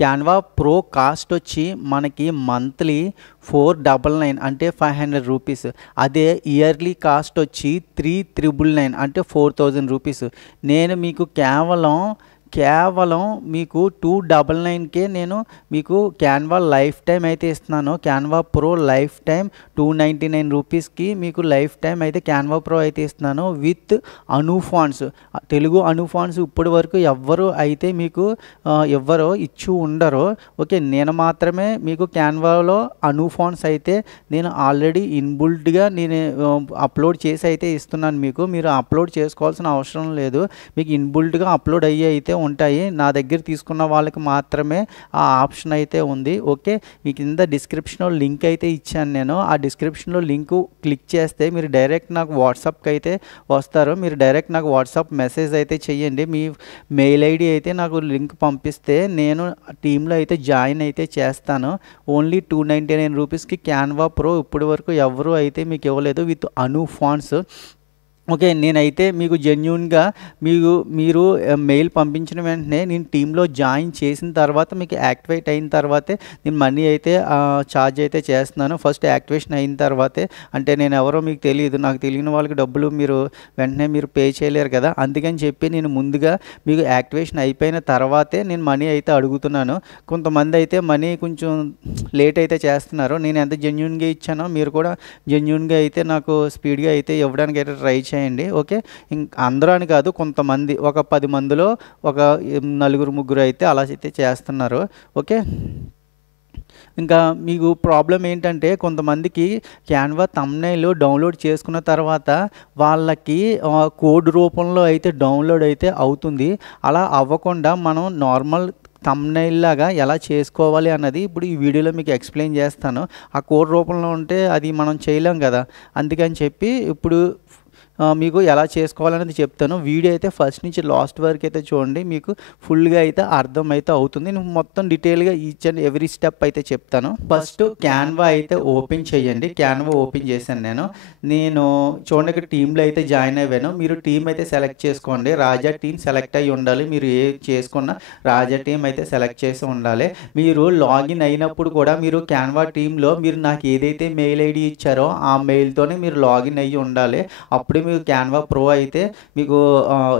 Canva pro cost వచ్చి మనకి monthly 499 అంటే 500 రూపీస్. అదే ఇయర్లీ కాస్ట్ వచ్చి 3999 అంటే 4000 రూపీస్. నేను మీకు కేవలం మీకు 299కే నేను మీకు క్యాన్వా లైఫ్ టైం అయితే ఇస్తున్నాను. క్యాన్వా ప్రో లైఫ్ టైం 299 రూపీస్కి మీకు లైఫ్ టైం అయితే క్యాన్వా ప్రో అయితే ఇస్తున్నాను విత్ అనుఫాన్స్. తెలుగు అనుఫాన్స్ ఇప్పటి వరకు ఎవ్వరు అయితే మీకు ఎవ్వరో ఇచ్చి ఉండరో. ఓకే, నేను మాత్రమే మీకు క్యాన్వాలో అనుఫాన్స్ అయితే నేను ఆల్రెడీ ఇన్బుల్ట్గా నేను అప్లోడ్ చేసి అయితే ఇస్తున్నాను మీకు. మీరు అప్లోడ్ చేసుకోవాల్సిన అవసరం లేదు, మీకు ఇన్బుల్ట్గా అప్లోడ్ అయ్యి అయితే ఉంటాయి. నా దగ్గర తీసుకున్న వాళ్ళకి మాత్రమే ఆ ఆప్షన్ అయితే ఉంది. ఓకే, మీ కింద డిస్క్రిప్షన్లో లింక్ అయితే ఇచ్చాను నేను. ఆ డిస్క్రిప్షన్లో లింక్ క్లిక్ చేస్తే మీరు డైరెక్ట్ నాకు వాట్సాప్కి అయితే వస్తారు. మీరు డైరెక్ట్ నాకు వాట్సాప్ మెసేజ్ అయితే చెయ్యండి. మీ మెయిల్ ఐడి అయితే నాకు లింక్ పంపిస్తే నేను టీంలో అయితే జాయిన్ అయితే చేస్తాను. ఓన్లీ 299 రూపీస్కి క్యాన్వా ప్రో ఇప్పటి వరకు ఎవరు అయితే మీకు ఇవ్వలేదు విత్ అనుఫాన్స్. ఓకే, నేనైతే మీకు జెన్యూన్గా మీరు మెయిల్ పంపించిన వెంటనే నేను టీంలో జాయిన్ చేసిన తర్వాత మీకు యాక్టివేట్ అయిన తర్వాతే నేను మనీ అయితే ఛార్జ్ అయితే చేస్తున్నాను. ఫస్ట్ యాక్టివేషన్ అయిన తర్వాతే, అంటే నేను ఎవరో మీకు తెలియదు, నాకు తెలియని వాళ్ళకి డబ్బులు మీరు వెంటనే మీరు పే చేయలేరు కదా, అందుకని చెప్పి నేను ముందుగా మీకు యాక్టివేషన్ అయిపోయిన తర్వాతే నేను మనీ అయితే అడుగుతున్నాను. కొంతమంది అయితే మనీ కొంచెం లేట్ అయితే చేస్తున్నారు. నేను ఎంత జెన్యూన్గా ఇచ్చానో మీరు కూడా జెన్యూన్గా అయితే నాకు స్పీడ్గా అయితే ఇవ్వడానికి అయితే ట్రై చేయండి. ఓకే, అందరూ అని కాదు, కొంతమంది ఒక 10 మందిలో ఒక 4-3 అయితే అలా అయితే చేస్తున్నారు. ఓకే, ఇంకా మీకు ప్రాబ్లం ఏంటంటే కొంతమందికి క్యాన్వా థంబ్నెయిల్ డౌన్లోడ్ చేసుకున్న తర్వాత వాళ్ళకి కోడ్ రూపంలో అయితే డౌన్లోడ్ అయితే అవుతుంది. అలా అవ్వకుండా మనం నార్మల్ థంబ్నెయిల్ లాగా ఎలా చేసుకోవాలి అన్నది ఇప్పుడు ఈ వీడియోలో మీకు ఎక్స్ప్లెయిన్ చేస్తాను. ఆ కోడ్ రూపంలో ఉంటే అది మనం చేయలేం కదా, అందుకని చెప్పి ఇప్పుడు మీకు ఎలా చేసుకోవాలనేది చెప్తాను. వీడియో అయితే ఫస్ట్ నుంచి లాస్ట్ వరకు అయితే చూడండి, మీకు ఫుల్గా అయితే అర్థమైతే అవుతుంది. నేను మొత్తం డీటెయిల్గా ఈచ్ అండ్ ఎవ్రీ స్టెప్ అయితే చెప్తాను. ఫస్ట్ క్యాన్వా అయితే ఓపెన్ చేయండి. క్యాన్వా ఓపెన్ చేశాను నేను చూడండి, ఇక్కడ టీంలో అయితే జాయిన్ అయ్యాను. మీరు టీం అయితే సెలెక్ట్ చేసుకోండి. రాజా టీం సెలెక్ట్ అయ్యి ఉండాలి. మీరు ఏ చేసుకున్న రాజా టీం అయితే సెలెక్ట్ చేసి ఉండాలి. మీరు లాగిన్ అయినప్పుడు కూడా మీరు క్యాన్వా టీంలో మీరు నాకు ఏదైతే మెయిల్ ఐడి ఇచ్చారో ఆ మెయిల్తోనే మీరు లాగిన్ అయ్యి ఉండాలి. అప్పుడే మీకు క్యాన్వా ప్రో అయితే మీకు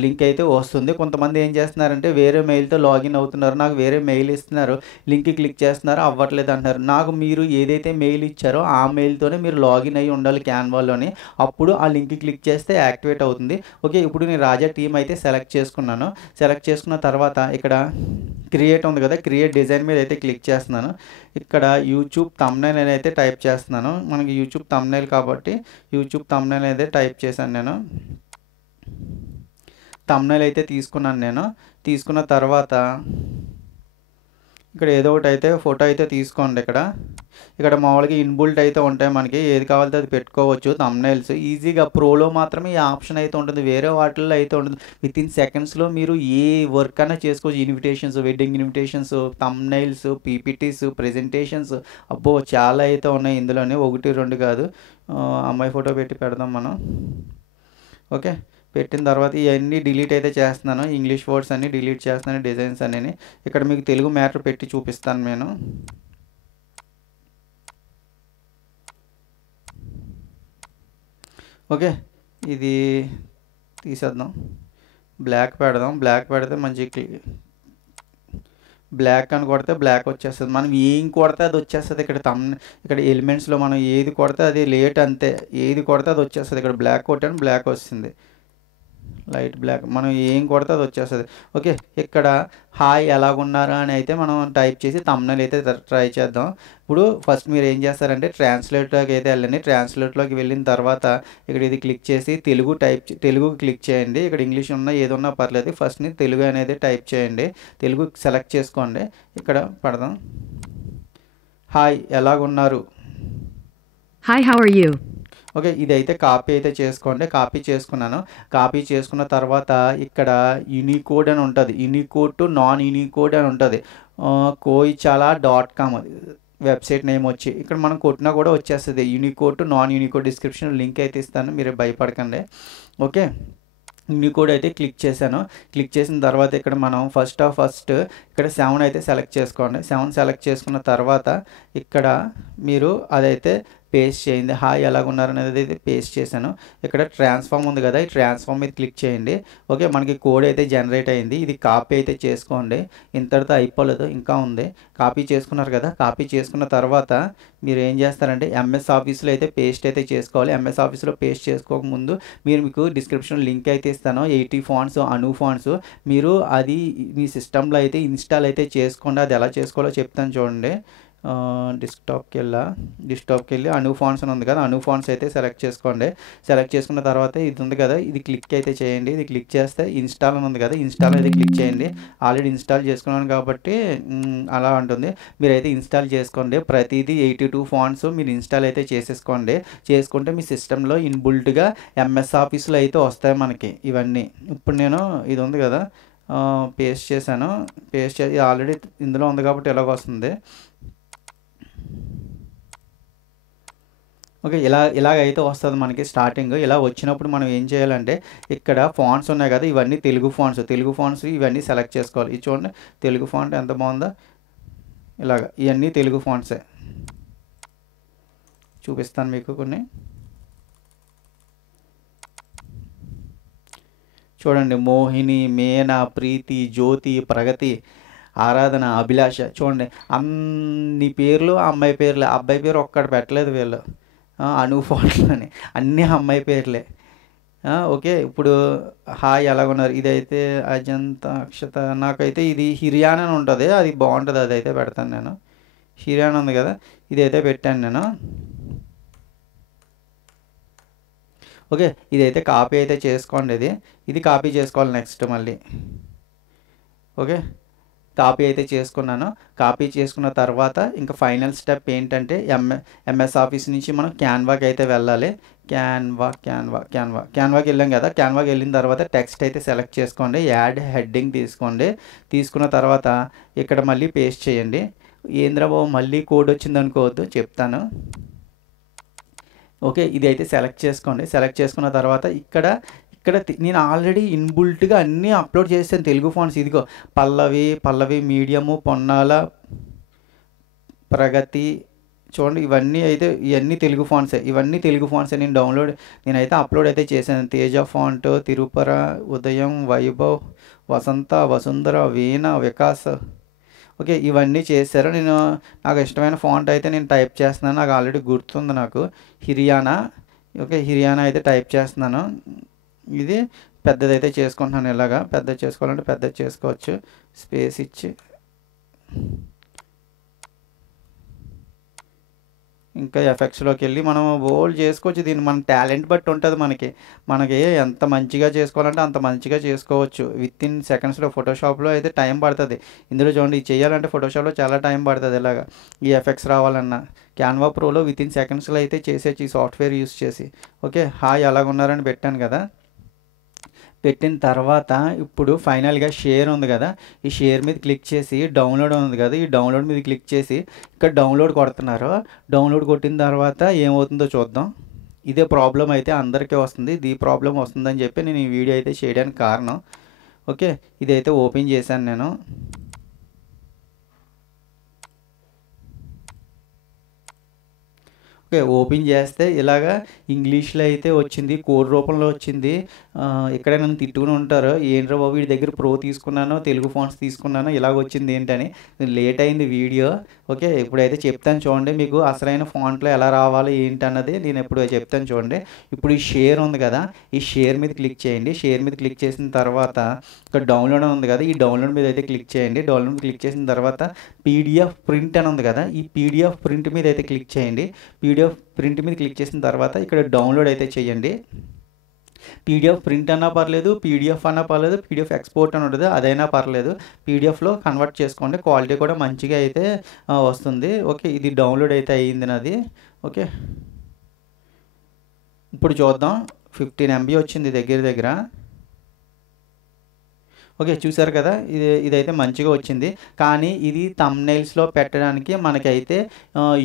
లింక్ అయితే వస్తుంది. కొంతమంది ఏం చేస్తున్నారంటే వేరే మెయిల్తో లాగిన్ అవుతున్నారు, నాకు వేరే మెయిల్ ఇస్తున్నారు, లింక్ క్లిక్ చేస్తున్నారు, అవ్వట్లేదు అంటున్నారు. నాకు మీరు ఏదైతే మెయిల్ ఇచ్చారో ఆ మెయిల్తోనే మీరు లాగిన్ అయ్యి ఉండాలి క్యాన్వాలోని, అప్పుడు ఆ లింక్ క్లిక్ చేస్తే యాక్టివేట్ అవుతుంది. ఓకే, ఇప్పుడు నేను రాజా టీం అయితే సెలెక్ట్ చేసుకున్నాను. సెలెక్ట్ చేసుకున్న తర్వాత ఇక్కడ క్రియేట్ ఉంది కదా, క్రియేట్ డిజైన్ మీద అయితే క్లిక్ చేస్తున్నాను. ఇక్కడ యూట్యూబ్ థంబ్నెయిల్ అని అయితే టైప్ చేస్తున్నాను. మనకి యూట్యూబ్ థంబ్నెయిల్ కాబట్టి యూట్యూబ్ థంబ్నెయిల్ అయితే టైప్ చేశాను. నేను థంబ్నెయిల్ అయితే తీసుకున్నాను. తీసుకున్న తర్వాత ఇక్కడ ఏదో ఒకటి అయితే ఫోటో అయితే తీసుకోండి. ఇక్కడ మామూలుగా ఇన్బుల్ట్ అయితే ఉంటాయి, మనకి ఏది కావాలితే అది పెట్టుకోవచ్చు. థంబ్నెయిల్స్ ఈజీగా ప్రోలో మాత్రమే ఈ ఆప్షన్ అయితే ఉంటుంది, వేరే వాటిల్లో అయితే ఉంటుంది. వితిన్ సెకండ్స్లో మీరు ఏ వర్క్ అయినా చేసుకోవచ్చు. Invitations, wedding invitations, thumbnails, PPTs, presentations, అబ్బో చాలా అయితే ఉన్నాయి ఇందులోనే, 1-2 కాదు. అమ్మాయి ఫోటో పెట్టి పెడదాం మనం. ఓకే, పెట్టిన తర్వాత ఇవన్నీ డిలీట్ అయితే చేస్తున్నాను. ఇంగ్లీష్ వర్డ్స్ అన్నీ డిలీట్ చేస్తున్నాను, డిజైన్స్ అన్నీ. ఇక్కడ మీకు తెలుగు మ్యాటర్ పెట్టి చూపిస్తాను నేను. ఓకే, ఇది తీసేద్దాం, బ్లాక్ పెడదాం. బ్లాక్ పెడితే మంచి బ్లాక్ అని కొడితే బ్లాక్ వచ్చేస్తుంది. మనం ఏం కొడితే అది వచ్చేస్తుంది. ఇక్కడ ఎలిమెంట్స్లో మనం ఏది కొడితే అది లేట్, అంతే, ఏది కొడితే అది వచ్చేస్తుంది. ఇక్కడ బ్లాక్ కొట్టాను, బ్లాక్ వస్తుంది, లైట్ బ్లాక్. మనం ఏం కొడితే అది వచ్చేస్తుంది. ఓకే, ఇక్కడ హాయ్ ఎలాగున్నారా అని అయితే మనం టైప్ చేసి థంబ్నెయిల్ అయితే ట్రై చేద్దాం. ఇప్పుడు ఫస్ట్ మీరు ఏం చేస్తారంటే ట్రాన్స్లేట్లోకి అయితే వెళ్ళండి. ట్రాన్స్లేట్లోకి వెళ్ళిన తర్వాత ఇక్కడ ఇది క్లిక్ చేసి తెలుగు క్లిక్ చేయండి. ఇక్కడ ఇంగ్లీష్ ఉన్నా ఏదున్నా పర్లేదు, ఫస్ట్ మీరు తెలుగు అనేది టైప్ చేయండి. తెలుగు సెలెక్ట్ చేసుకోండి. ఇక్కడ పడదాం, హాయ్ ఎలాగున్నారు. Hi, how are you. Okay, ఇదైతే కాపీ అయితే చేసుకోండి. కాపీ చేసుకున్నాను. కాపీ చేసుకున్న తర్వాత ఇక్కడ యూనికోడ్ అని ఉంటుంది, యూనికోడ్ టు నాన్ యూనికోడ్ అని ఉంటుంది. koichala.com వెబ్సైట్ నేమ్ వచ్చి ఇక్కడ మనం కొట్టినా కూడా వచ్చేస్తుంది. Unicode to non Unicode description link అయితే ఇస్తాను, మీరు భయపడకండి. ఓకే, న్యూ కోడ్ అయితే క్లిక్ చేశాను. క్లిక్ చేసిన తర్వాత ఇక్కడ మనం ఫస్ట్ ఇక్కడ 7 అయితే సెలెక్ట్ చేసుకోండి. 7 సెలెక్ట్ చేసుకున్న తర్వాత ఇక్కడ మీరు అదైతే పేస్ట్ చేయండి. హాయ్ ఎలాగున్నారనేది అయితే పేస్ట్ చేశాను. ఇక్కడ ట్రాన్స్ఫార్మ్ ఉంది కదా, ఈ ట్రాన్స్ఫార్మ్ మీద క్లిక్ చేయండి. ఓకే, మనకి కోడ్ అయితే జనరేట్ అయింది. ఇది కాపీ అయితే చేసుకోండి. ఇంతటితో అయిపోలేదు, ఇంకా ఉంది. కాపీ చేసుకున్నారు కదా, కాపీ చేసుకున్న తర్వాత మీరు ఏం చేస్తారంటే ఎంఎస్ ఆఫీస్లో అయితే పేస్ట్ అయితే చేసుకోవాలి. ఎంఎస్ ఆఫీస్లో పేస్ట్ చేసుకోకముందు మీకు డిస్క్రిప్షన్ లింక్ అయితే ఇస్తాను. 80 ఫాంట్స్ అను ఫాంట్స్ మీరు అది మీ సిస్టంలో అయితే ఇన్స్టాల్ అయితే చేసుకోండి. అది ఎలా చేసుకోవాలో చెప్తాను చూడండి. డెస్క్టాప్కి వెళ్ళి అను ఫాంట్స్ అని ఉంది కదా, అను ఫాంట్స్ అయితే సెలెక్ట్ చేసుకోండి. సెలెక్ట్ చేసుకున్న తర్వాత ఇది ఉంది కదా, ఇది క్లిక్ అయితే చేయండి. ఇది క్లిక్ చేస్తే ఇన్స్టాల్ అని ఉంది కదా, ఇన్స్టాల్ అయితే క్లిక్ చేయండి. ఆల్రెడీ ఇన్స్టాల్ చేసుకున్నాను కాబట్టి అలా ఉంటుంది. మీరైతే ఇన్స్టాల్ చేసుకోండి. ప్రతిదీ 82 ఫాంట్స్ మీరు ఇన్స్టాల్ అయితే చేసేసుకోండి. చేసుకుంటే మీ సిస్టంలో ఇన్బుల్ట్గా ఎంఎస్ ఆఫీస్లో అయితే వస్తాయి మనకి ఇవన్నీ. ఇప్పుడు నేను ఇది ఉంది కదా, పేస్ట్ చేశాను. పేస్ట్ చేసి ఆల్రెడీ ఇందులో ఉంది కాబట్టి ఎలాగ వస్తుంది. ఓకే, ఇలాగైతే వస్తుంది మనకి స్టార్టింగ్. ఇలా వచ్చినప్పుడు మనం ఏం చేయాలంటే ఇక్కడ ఫాంట్స్ ఉన్నాయి కదా, ఇవన్నీ తెలుగు ఫాంట్స్ ఇవన్నీ సెలెక్ట్ చేసుకోవాలి. ఇది చూడండి, తెలుగు ఫాంట్ ఎంత బాగుందో. ఇవన్నీ తెలుగు ఫాంట్సే. చూపిస్తాను మీకు కొన్ని. చూడండి, మోహిని, మేనా, ప్రీతి, జ్యోతి, ప్రగతి, ఆరాధన, అభిలాష. చూడండి, అన్ని పేర్లు అమ్మాయి పేర్లే. అబ్బాయి పేరు ఒక్కటి పెట్టలేదు వీళ్ళు. అను ఫాంట్లోని అన్నీ అమ్మాయి పేర్లే. ఓకే, ఇప్పుడు హాయ్ ఎలాగున్నారు. ఇదైతే అజంత అక్షత. నాకైతే ఇది హిరియానా అని ఉంటుంది, అది బాగుంటుంది. అదైతే పెడతాను నేను. హిరియానా ఉంది కదా, ఇదైతే పెట్టాను నేను. ఓకే, ఇదైతే కాపీ అయితే చేసుకోండి. ఇది కాపీ చేసుకోవాలి నెక్స్ట్ మళ్ళీ. ఓకే, కాపీ అయితే చేసుకున్నాను. కాపీ చేసుకున్న తర్వాత ఇంకా ఫైనల్ స్టెప్ ఏంటంటే ఎంఎస్ ఆఫీస్ నుంచి మనం క్యాన్వాకి అయితే వెళ్ళాలి. క్యాన్వాకి వెళ్ళాం కదా, క్యాన్వాకి వెళ్ళిన తర్వాత టెక్స్ట్ అయితే సెలెక్ట్ చేసుకోండి. యాడ్ హెడ్డింగ్ తీసుకోండి. తీసుకున్న తర్వాత ఇక్కడ మళ్ళీ పేస్ట్ చేయండి. ఏంద్రబాబు మళ్ళీ కోడ్ వచ్చింది అనుకోవద్దు, చెప్తాను. ఓకే, ఇది అయితే సెలెక్ట్ చేసుకోండి. సెలెక్ట్ చేసుకున్న తర్వాత ఇక్కడ నేను ఆల్రెడీ ఇన్బుల్ట్గా అన్నీ అప్లోడ్ చేశాను తెలుగు ఫాంట్స్. ఇదిగో పల్లవి, మీడియము, పొన్నాల, ప్రగతి. చూడండి, ఇవన్నీ తెలుగు ఫాంట్సే. నేనైతే అప్లోడ్ అయితే చేశాను. తేజ ఫాంట్, తిరుపర, ఉదయం, వైభవ్, వసంత, వసుంధర, వీణ, వికాస్. ఓకే, ఇవన్నీ చేశారు. నాకు ఇష్టమైన ఫాంట్ అయితే నేను టైప్ చేస్తున్నాను. నాకు ఆల్రెడీ గుర్తుంది నాకు, హిరియానా. ఓకే, హిరియానా అయితే టైప్ చేస్తున్నాను. ఇది పెద్దదైతే చేసుకుంటున్నాను. ఇలాగా పెద్దది చేసుకోవాలంటే పెద్దది చేసుకోవచ్చు. స్పేస్ ఇచ్చి ఇంకా ఎఫెక్ట్స్లోకి వెళ్ళి మనం బోల్డ్ చేసుకోవచ్చు. దీన్ని మన టాలెంట్ బట్టి ఉంటుంది. మనకి ఎంత మంచిగా చేసుకోవాలంటే అంత మంచిగా చేసుకోవచ్చు. విత్ ఇన్ సెకండ్స్లో. ఫోటోషాప్లో అయితే టైం పడుతుంది. ఇందులో చూడండి, ఇది చేయాలంటే ఫోటోషాప్లో చాలా టైం పడుతుంది. ఇలాగా ఈ ఎఫెక్ట్స్ రావాలన్నా క్యాన్వా ప్రోలో విత్ ఇన్ సెకండ్స్లో అయితే చేసేసి ఈ సాఫ్ట్వేర్ యూస్ చేసి. ఓకే, హాయ్ అలాగున్నారని పెట్టాను కదా. పెట్టిన తర్వాత ఇప్పుడు ఫైనల్గా షేర్ ఉంది కదా, ఈ షేర్ మీద క్లిక్ చేసి డౌన్లోడ్ ఉంది కదా, ఈ డౌన్లోడ్ మీద క్లిక్ చేసి ఇక్కడ డౌన్లోడ్ కొడుతున్నారు. డౌన్లోడ్ కొట్టిన తర్వాత ఏమవుతుందో చూద్దాం. ఇదే ప్రాబ్లం అయితే అందరికీ వస్తుంది. ఈ ప్రాబ్లం వస్తుందని చెప్పి నేను ఈ వీడియో అయితే చేయడానికి కారణం. ఓకే, ఇదైతే ఓపెన్ చేశాను నేను. ఓకే, ఓపెన్ చేస్తే ఇలాగా ఇంగ్లీష్లో అయితే వచ్చింది, కోడ్ రూపంలో వచ్చింది. ఇక్కడే నన్ను తిట్టుకుని ఉంటారు, ఏంట్రా బాబు వీడి దగ్గర ప్రో తీసుకున్నాను, తెలుగు ఫాంట్స్ తీసుకున్నాను, ఇలాగ వచ్చింది ఏంటని. లేట్ అయింది వీడియో. ఓకే, ఇప్పుడైతే చెప్తాను చూడండి, మీకు అసలైన ఫాంట్లో ఎలా రావాలి ఏంటి అన్నది నేను ఇప్పుడు చెప్తాను చూడండి. ఇప్పుడు ఈ షేర్ ఉంది కదా, ఈ షేర్ మీద క్లిక్ చేయండి. షేర్ మీద క్లిక్ చేసిన తర్వాత ఇక్కడ డౌన్లోడ్ ఉంది కదా, ఈ డౌన్లోడ్ మీద అయితే క్లిక్ చేయండి. డౌన్లోడ్ క్లిక్ చేసిన తర్వాత పీడిఎఫ్ ప్రింట్ అని ఉంది కదా, ఈ పీడిఎఫ్ ప్రింట్ మీద అయితే క్లిక్ చేయండి. పీడిఎఫ్ ప్రింట్ మీద క్లిక్ చేసిన తర్వాత ఇక్కడ డౌన్లోడ్ అయితే చేయండి. పీడిఎఫ్ ప్రింట్ అన్నా పర్లేదు, పీడిఎఫ్ అన్నా పర్లేదు, పీడిఎఫ్ ఎక్స్పోర్ట్ అని ఉంటుంది, అదైనా పర్లేదు. పీడిఎఫ్లో కన్వర్ట్ చేసుకోండి, క్వాలిటీ కూడా మంచిగా అయితే వస్తుంది. ఓకే, ఇది డౌన్లోడ్ అయితే అయ్యింది నాది. ఓకే, ఇప్పుడు చూద్దాం. 15 MB వచ్చింది దగ్గర. ఓకే, చూసారు కదా, ఇదైతే మంచిగా వచ్చింది. కానీ ఇది థంబ్నెయిల్స్లో పెట్టడానికి మనకైతే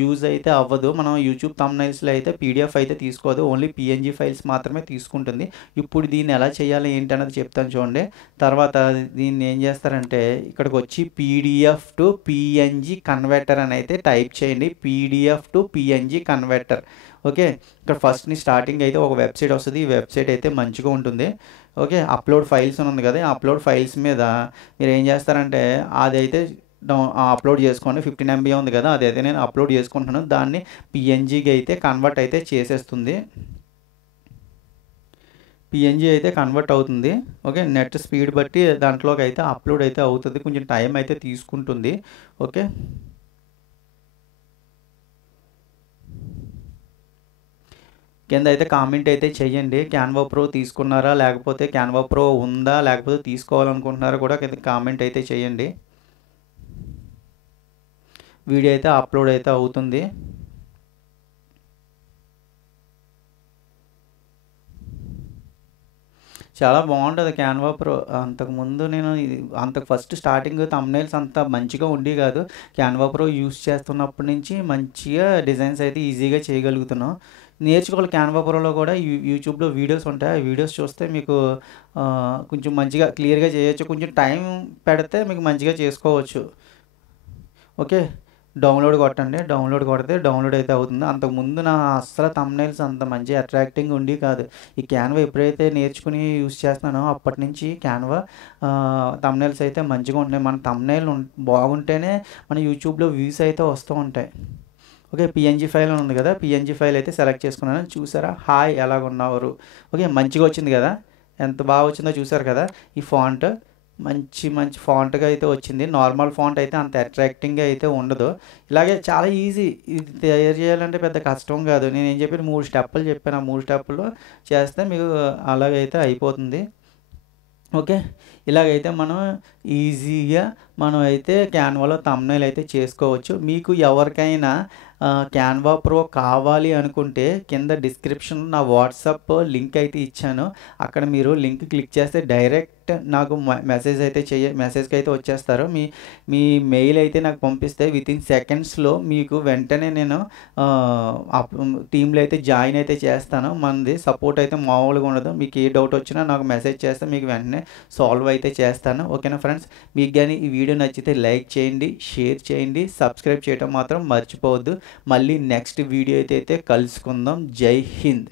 యూజ్ అయితే అవ్వదు. మనం యూట్యూబ్ థంబ్నెయిల్స్లో అయితే పీడిఎఫ్ అయితే తీసుకోదు, ఓన్లీ పిఎన్జీ ఫైల్స్ మాత్రమే తీసుకుంటుంది. ఇప్పుడు దీన్ని ఎలా చేయాలి ఏంటి అన్నది చెప్తాను చూడండి. తర్వాత దీన్ని ఏం చేస్తారంటే ఇక్కడికి వచ్చి పీడిఎఫ్ టు పిఎన్జీ కన్వర్టర్ అని అయితే టైప్ చేయండి. PDF to PNG converter. Okay, ఇక్కడ ఫస్ట్ స్టార్టింగ్ అయితే ఒక వెబ్సైట్ వస్తుంది. ఈ వెబ్సైట్ అయితే మంచిగా ఉంటుంది. ఓకే, అప్లోడ్ ఫైల్స్ అని ఉంది కదా, అప్లోడ్ ఫైల్స్ మీద మీరు ఏం చేస్తారంటే అదైతే అప్లోడ్ చేసుకోండి. 15 MB ఉంది కదా, అదైతే నేను అప్లోడ్ చేసుకుంటున్నాను. దాన్ని పిఎన్జీకి అయితే కన్వర్ట్ అయితే చేసేస్తుంది. పిఎన్జీ అయితే కన్వర్ట్ అవుతుంది. ఓకే, నెట్ స్పీడ్ బట్టి దాంట్లోకి అయితే అప్లోడ్ అయితే అవుతుంది. కొంచెం టైం అయితే తీసుకుంటుంది. ఓకే, కింద అయితే కామెంట్ అయితే చేయండి. క్యాన్వా ప్రో తీసుకున్నారా, లేకపోతే క్యాన్వా ప్రో ఉందా, లేకపోతే తీసుకోవాలనుకుంటున్నారా కూడా కింద కామెంట్ అయితే చేయండి. వీడియో అయితే అప్లోడ్ అయితే అవుతుంది. చాలా బాగుంటుంది క్యాన్వా ప్రో. అంతకుముందు నేను అంతకు ఫస్ట్ స్టార్టింగ్ థంబ్నెయిల్స్ అంత మంచిగా ఉండి కాదు. క్యాన్వా ప్రో యూస్ చేస్తున్నప్పటి నుంచి మంచిగా డిజైన్స్ అయితే ఈజీగా చేయగలుగుతున్నాం. నేర్చుకోవాలి. క్యాన్వా ప్రోలో కూడా యూట్యూబ్లో వీడియోస్ ఉంటాయి. ఆ వీడియోస్ చూస్తే మీకు కొంచెం మంచిగా క్లియర్గా చేయొచ్చు. కొంచెం టైం పెడితే మీకు మంచిగా చేసుకోవచ్చు. ఓకే, డౌన్లోడ్ కొట్టండి. డౌన్లోడ్ కొడితే డౌన్లోడ్ అయితే అవుతుంది. అంతకుముందు నా అస్సలు థంబ్నెయిల్స్ అంత మంచి అట్రాక్టింగ్ ఉండి కాదు. ఈ క్యాన్వా ఎప్పుడైతే నేర్చుకుని యూస్ చేస్తున్నానో అప్పటి నుంచి క్యాన్వా థంబ్నెయిల్స్ అయితే మంచిగా ఉంటున్నాయి. మన థంబ్నెయిల్ బాగుంటేనే మన యూట్యూబ్లో వ్యూస్ అయితే వస్తూ ఉంటాయి. ఓకే, పిఎన్జీ ఫైల్ అని ఉంది కదా, పిఎన్జీ ఫైల్ అయితే సెలెక్ట్ చేసుకున్నాను. చూసారా, హాయ్ ఎలాగున్నారు. ఓకే, మంచిగా వచ్చింది కదా, ఎంత బాగా వచ్చిందో చూసారు కదా. ఈ ఫాంట్ మంచి ఫాంట్గా అయితే వచ్చింది. నార్మల్ ఫాంట్ అయితే అంత అట్రాక్టింగ్గా అయితే ఉండదు. ఇలాగే చాలా ఈజీ. ఇది తయారు చేయాలంటే పెద్ద కష్టం కాదు. నేను ఏం చెప్పాను, 3 స్టెప్పులు చెప్పాను. ఆ 3 స్టెప్పుల్లో చేస్తే మీకు అలాగైతే అయిపోతుంది. ఓకే, ఇలాగైతే మనం ఈజీగా మనం అయితే క్యాన్వాలో థంబ్నెయిల్ అయితే చేసుకోవచ్చు. మీకు ఎవరికైనా క్యాన్వా ప్రో కావాలి అనుకుంటే కింద డిస్క్రిప్షన్లో నా వాట్సాప్ లింక్ అయితే ఇచ్చాను. అక్కడ మీరు లింక్ క్లిక్ చేస్తే డైరెక్ట్ నాకు మెసేజ్కి అయితే వచ్చేస్తారు. మీ మెయిల్ అయితే నాకు పంపిస్తే వితిన్ సెకండ్స్లో మీకు వెంటనే నేను టీంలో అయితే జాయిన్ అయితే చేస్తాను. మనది సపోర్ట్ అయితే మామూలుగా ఉండదు. మీకు ఏ డౌట్ వచ్చినా నాకు మెసేజ్ చేస్తే మీకు వెంటనే సాల్వ్ అయితే చేస్తాను. ఓకేనా ఫ్రెండ్స్, మీకు కానీ ఈ వీడియో నచ్చితే లైక్ చేయండి, షేర్ చేయండి, సబ్స్క్రైబ్ చేయడం మాత్రం మర్చిపోవద్దు. మళ్ళీ నెక్స్ట్ వీడియో అయితే కలుసుకుందాం. జై హింద్.